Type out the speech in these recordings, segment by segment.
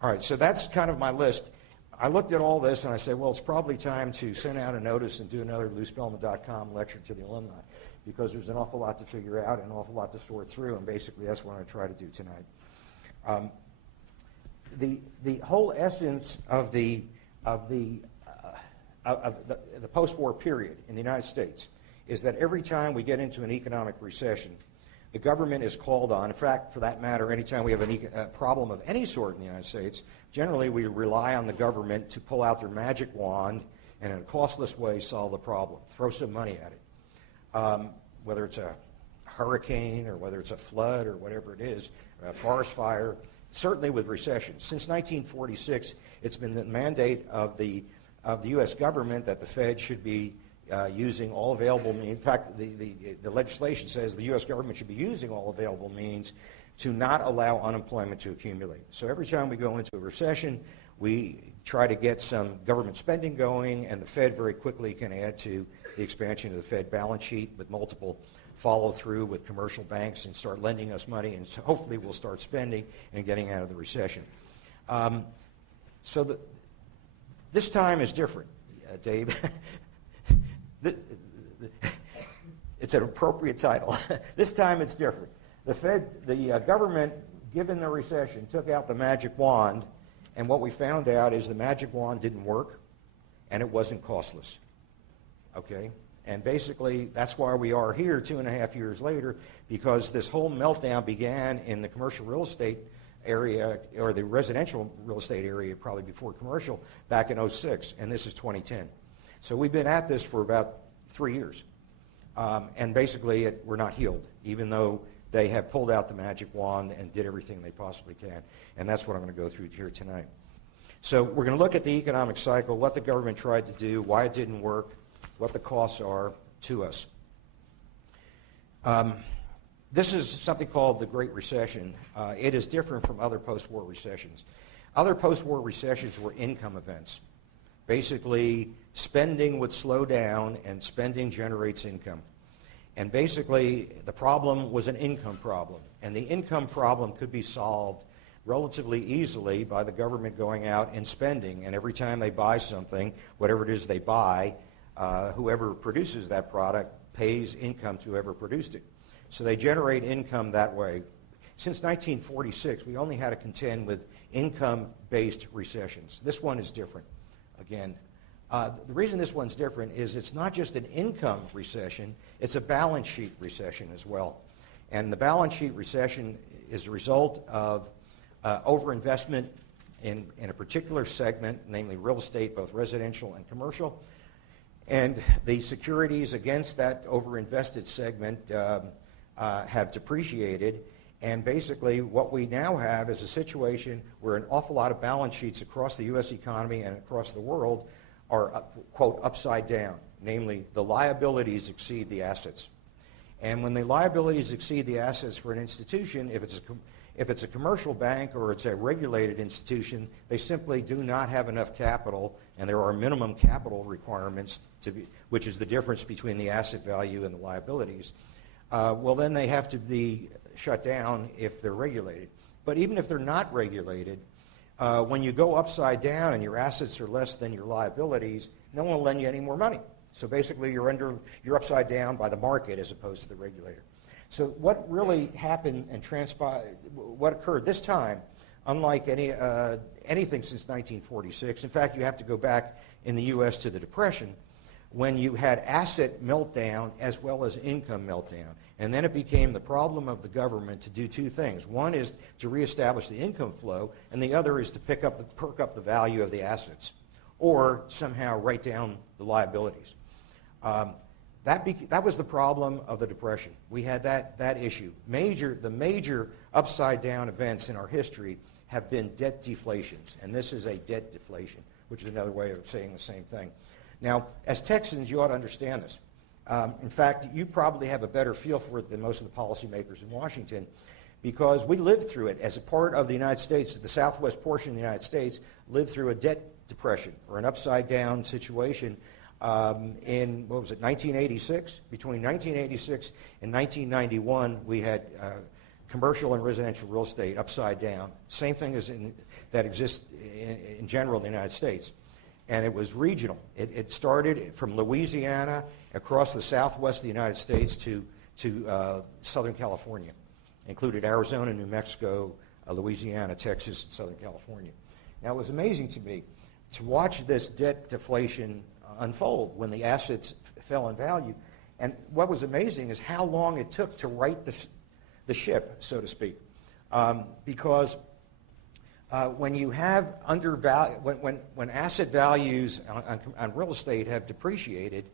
All right, so that's kind of my list. I looked at all this and I said, well, it's probably time to send out a notice and do another LouSpellman.com lecture to the alumni, because there's an awful lot to figure out and an awful lot to sort through, and basically that's what I'm going to try to do tonight. The whole essence of the post-war period in the United States is that every time we get into an economic recession, the government is called on. In fact, for that matter, anytime we have a problem of any sort in the United States, generally we rely on the government to pull out their magic wand and in a costless way solve the problem, throw some money at it. Whether it's a hurricane or whether it's a flood or whatever it is, a forest fire, certainly with recession. Since 1946, it's been the mandate of the U.S. government that the Fed should be using all available means. In fact, the legislation says the U.S. government should be using all available means to not allow unemployment to accumulate. So every time we go into a recession, we try to get some government spending going, and the Fed very quickly can add to the expansion of the Fed balance sheet with multiple follow-through with commercial banks and start lending us money, and so hopefully we'll start spending and getting out of the recession. This time is different, Dave. It's an appropriate title. This time it's different. The government, given the recession, took out the magic wand, and what we found out is the magic wand didn't work, and it wasn't costless. Okay? And basically, that's why we are here 2.5 years later, because this whole meltdown began in the commercial real estate area, or the residential real estate area, probably before commercial, back in 2006, and this is 2010. So we've been at this for about 3 years. And basically, we're not healed, even though they have pulled out the magic wand and did everything they possibly can. And that's what I'm going to go through here tonight. So we're going to look at the economic cycle, what the government tried to do, why it didn't work, what the costs are to us. This is something called the Great Recession. It is different from other post-war recessions. Other post-war recessions were income events. Basically, spending would slow down, and spending generates income. And basically, the problem was an income problem. And the income problem could be solved relatively easily by the government going out and spending. And every time they buy something, whatever it is they buy, whoever produces that product pays income to whoever produced it. So they generate income that way. Since 1946, we only had to contend with income-based recessions. This one is different. Again, the reason this one's different is it's not just an income recession, it's a balance sheet recession as well. And the balance sheet recession is a result of overinvestment in a particular segment, namely real estate, both residential and commercial. And the securities against that overinvested segment have depreciated. And basically what we now have is a situation where an awful lot of balance sheets across the U.S. economy and across the world are, quote, upside down. Namely, the liabilities exceed the assets. And when the liabilities exceed the assets for an institution, if it's a commercial bank or it's a regulated institution, they simply do not have enough capital, and there are minimum capital requirements, which is the difference between the asset value and the liabilities. Well, then they have to be shut down if they're regulated. But even if they're not regulated, when you go upside down and your assets are less than your liabilities, no one will lend you any more money. So basically you're upside down by the market as opposed to the regulator. So what really happened and transpired, what occurred this time, unlike anything since 1946, in fact you have to go back in the U.S. to the Depression, when you had asset meltdown as well as income meltdown. And then it became the problem of the government to do two things. One is to reestablish the income flow, and the other is to perk up the value of the assets, or somehow write down the liabilities. That was the problem of the Depression. We had that issue. The major upside-down events in our history have been debt deflations, and this is a debt deflation, which is another way of saying the same thing. Now, as Texans, you ought to understand this. In fact, you probably have a better feel for it than most of the policymakers in Washington, because we lived through it as a part of the United States. The southwest portion of the United States lived through a debt depression, or an upside-down situation in, 1986? Between 1986 and 1991, we had commercial and residential real estate upside down. Same thing as that exists in general in the United States. And it was regional. It started from Louisiana across the southwest of the United States to Southern California. Included Arizona, New Mexico, Louisiana, Texas, and Southern California. Now, it was amazing to me to watch this debt deflation unfold when the assets fell in value. And what was amazing is how long it took to right the ship, so to speak. Because when you have when asset values on real estate have depreciated,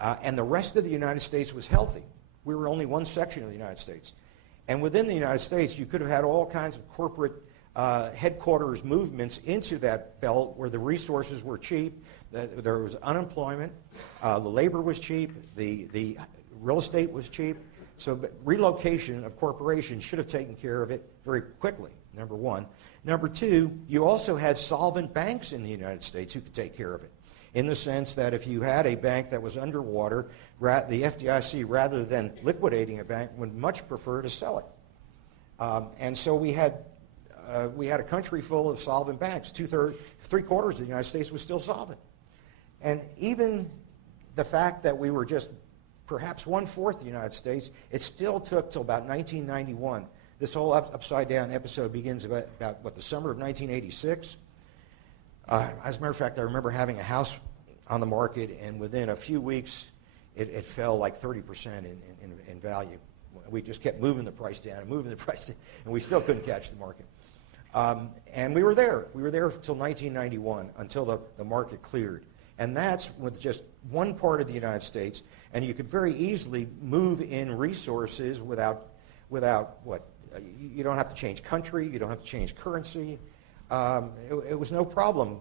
and the rest of the United States was healthy, we were only one section of the United States. And within the United States, you could have had all kinds of corporate headquarters movements into that belt where the resources were cheap, there was unemployment, the labor was cheap, the real estate was cheap. So relocation of corporations should have taken care of it very quickly, number one. Number two, you also had solvent banks in the United States who could take care of it, in the sense that if you had a bank that was underwater, the FDIC, rather than liquidating a bank, would much prefer to sell it. And so we had a country full of solvent banks. Three-quarters of the United States was still solvent. And even the fact that we were just perhaps 1/4 of the United States, it still took till about 1991. This whole upside-down episode begins about the summer of 1986. As a matter of fact, I remember having a house on the market, and within a few weeks, it fell like 30% in value. We just kept moving the price down and moving the price down, and we still couldn't catch the market. And we were there. We were there until 1991, until the market cleared. And that's with just one part of the United States, and you could very easily move in resources without what? You don't have to change country, you don't have to change currency. It was no problem,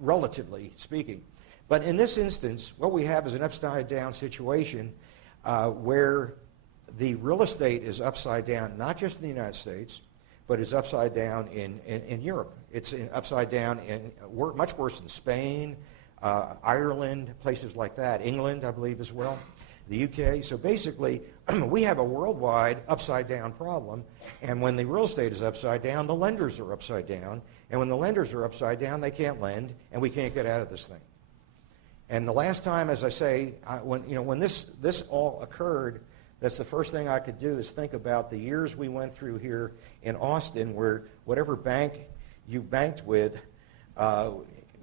relatively speaking. But in this instance, what we have is an upside-down situation where the real estate is upside down, not just in the United States, but it's upside down in Europe. It's upside down much worse in Spain, Ireland, places like that, England, I believe, as well, the UK. So basically, we have a worldwide upside-down problem, and when the real estate is upside down, the lenders are upside down, and when the lenders are upside down, they can't lend, and we can't get out of this thing. And the last time, as I say, when this all occurred, that's the first thing I could do is think about the years we went through here in Austin, where whatever bank you banked with,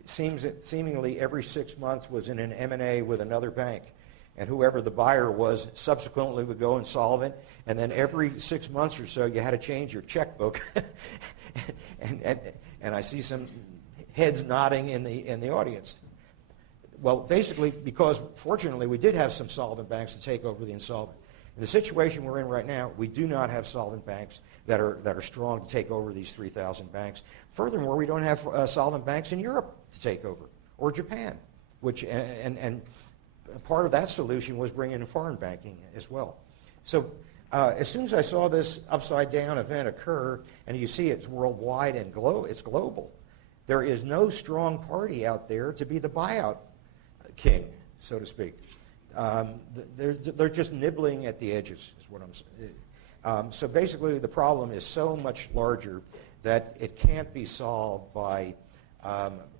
seemingly every 6 months was in an M&A with another bank. And whoever the buyer was subsequently would go insolvent, and then every 6 months or so you had to change your checkbook. and I see some heads nodding in the audience. Well, basically, because fortunately we did have some solvent banks to take over the insolvent. In the situation we're in right now, we do not have solvent banks that are strong to take over these 3,000 banks. Furthermore, we don't have solvent banks in Europe to take over, or Japan, which and part of that solution was bringing in foreign banking as well. So as soon as I saw this upside-down event occur, and you see it's worldwide and it's global, there is no strong party out there to be the buyout king, so to speak. They're just nibbling at the edges, is what I'm saying. So basically, the problem is so much larger that it can't be solved by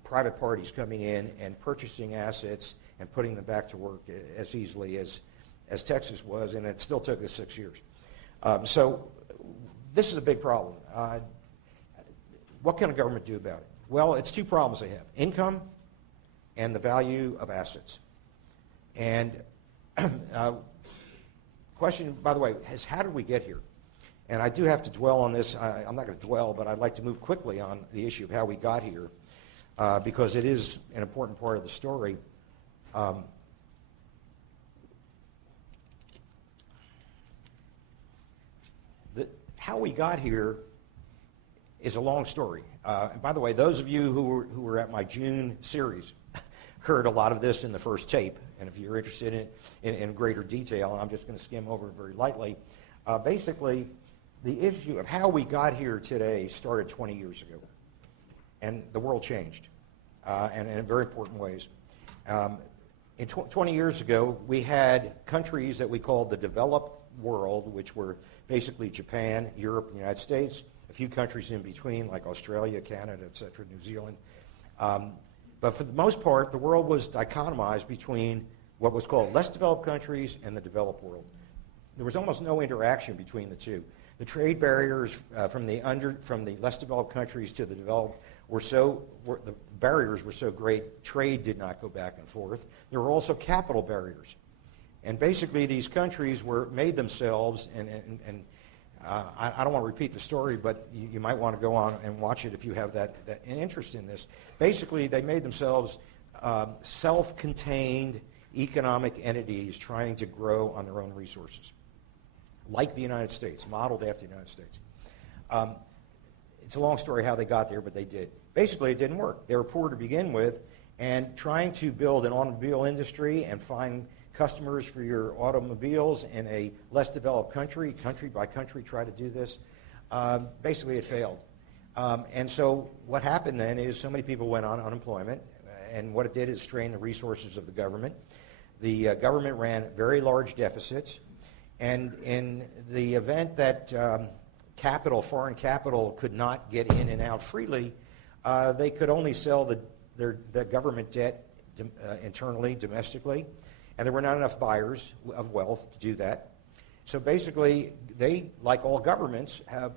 private parties coming in and purchasing assets and putting them back to work as easily as Texas was, and it still took us 6 years. So this is a big problem. What can a government do about it? Well, it's two problems they have: income and the value of assets. And question, by the way, is how did we get here? And I do have to dwell on this. I'm not going to dwell, but I'd like to move quickly on the issue of how we got here, because it is an important part of the story. How we got here is a long story. And by the way, those of you who were at my June series heard a lot of this in the first tape. And if you're interested in greater detail, I'm just going to skim over it very lightly. Basically, the issue of how we got here today started 20 years ago. And the world changed, and in very important ways. 20 years ago, we had countries that we called the developed world, which were basically Japan, Europe, and the United States, a few countries in between like Australia, Canada, et cetera, New Zealand. But for the most part, the world was dichotomized between what was called less developed countries and the developed world. There was almost no interaction between the two. The trade barriers from the less developed countries to the developed the barriers were so great, trade did not go back and forth. There were also capital barriers. And basically these countries made themselves, and I don't want to repeat the story, but you might want to go on and watch it if you have that interest in this. Basically, they made themselves self-contained economic entities trying to grow on their own resources, like the United States, modeled after the United States. It's a long story how they got there, but they did. Basically, it didn't work. They were poor to begin with, and trying to build an automobile industry and find customers for your automobiles in a less developed country by country, try to do this. Basically, it failed. And so what happened then is so many people went on unemployment, and what it did is strain the resources of the government. The government ran very large deficits, and in the event that foreign capital could not get in and out freely, they could only sell the government debt internally, domestically, and there were not enough buyers of wealth to do that. So basically, they, like all governments, have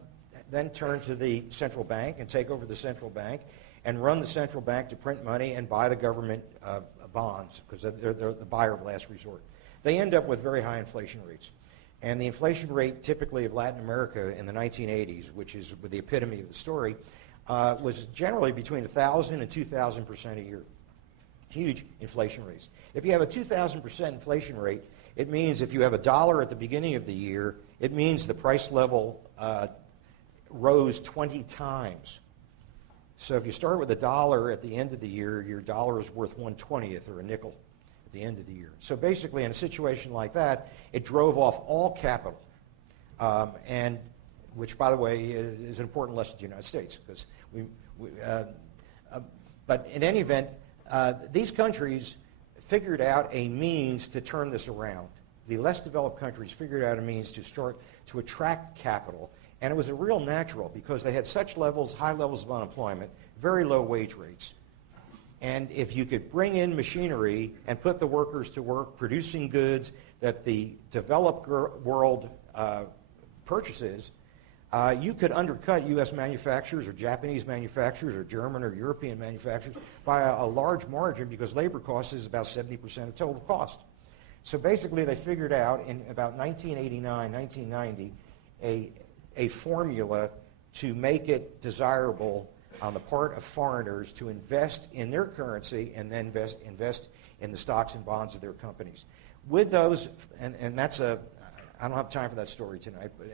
then turned to the central bank and take over the central bank and run the central bank to print money and buy the government bonds, because they're the buyer of last resort. They end up with very high inflation rates. And the inflation rate typically of Latin America in the 1980s, which is the epitome of the story, was generally between 1,000 and 2,000% a year. Huge inflation rates. If you have a 2,000% inflation rate, it means if you have $1 at the beginning of the year, it means the price level rose 20 times. So if you start with $1 at the end of the year, your dollar is worth 1/20th or a nickel at the end of the year. So basically, in a situation like that, it drove off all capital, and which, by the way, is an important lesson to the United States, because but in any event, these countries figured out a means to turn this around. The less developed countries figured out a means to start to attract capital, and it was a real natural because they had such high levels of unemployment, very low wage rates. And if you could bring in machinery and put the workers to work producing goods that the developed world purchases, you could undercut U.S. manufacturers or Japanese manufacturers or German or European manufacturers by a large margin, because labor cost is about 70% of total cost. So basically, they figured out in about 1989, 1990, a formula to make it desirable on the part of foreigners to invest in their currency and then invest in the stocks and bonds of their companies. With those, and that's I don't have time for that story tonight, but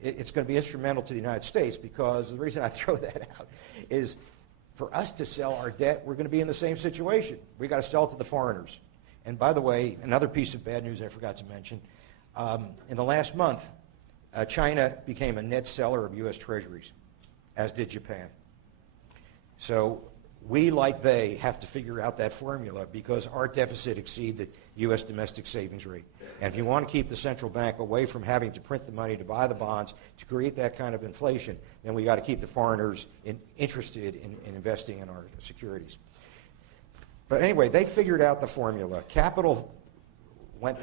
it's going to be instrumental to the United States, because the reason I throw that out is for us to sell our debt, we're going to be in the same situation. We've got to sell it to the foreigners. And by the way, another piece of bad news I forgot to mention, in the last month, China became a net seller of U.S. Treasuries, as did Japan. So we, like they, have to figure out that formula, because our deficit exceeds the U.S. domestic savings rate. And if you want to keep the central bank away from having to print the money to buy the bonds to create that kind of inflation, then we got to keep the foreigners interested in investing in our securities. But anyway, they figured out the formula. Capital went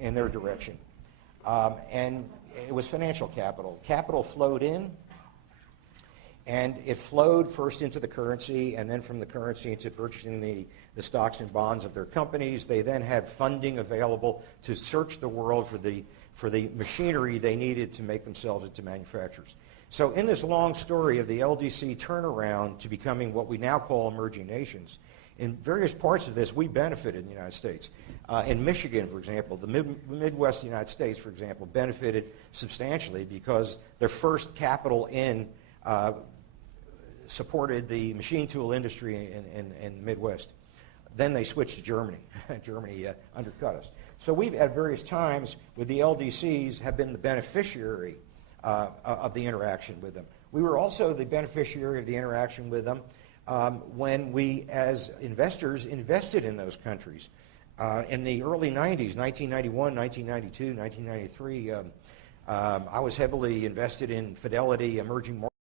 in their direction. And it was financial capital. Capital flowed in, and it flowed first into the currency, and then from the currency into purchasing the stocks and bonds of their companies. They then had funding available to search the world for the machinery they needed to make themselves into manufacturers. So in this long story of the LDC turnaround to becoming what we now call emerging nations, in various parts of this, we benefited in the United States. In Michigan, for example, the Midwest of the United States, for example, benefited substantially because their first capital in supported the machine tool industry in the Midwest. Then they switched to Germany. Germany undercut us. So we've at various times with the LDCs have been the beneficiary of the interaction with them. We were also the beneficiary of the interaction with them when we, as investors, invested in those countries. In the early 90s, 1991, 1992, 1993, I was heavily invested in Fidelity emerging markets.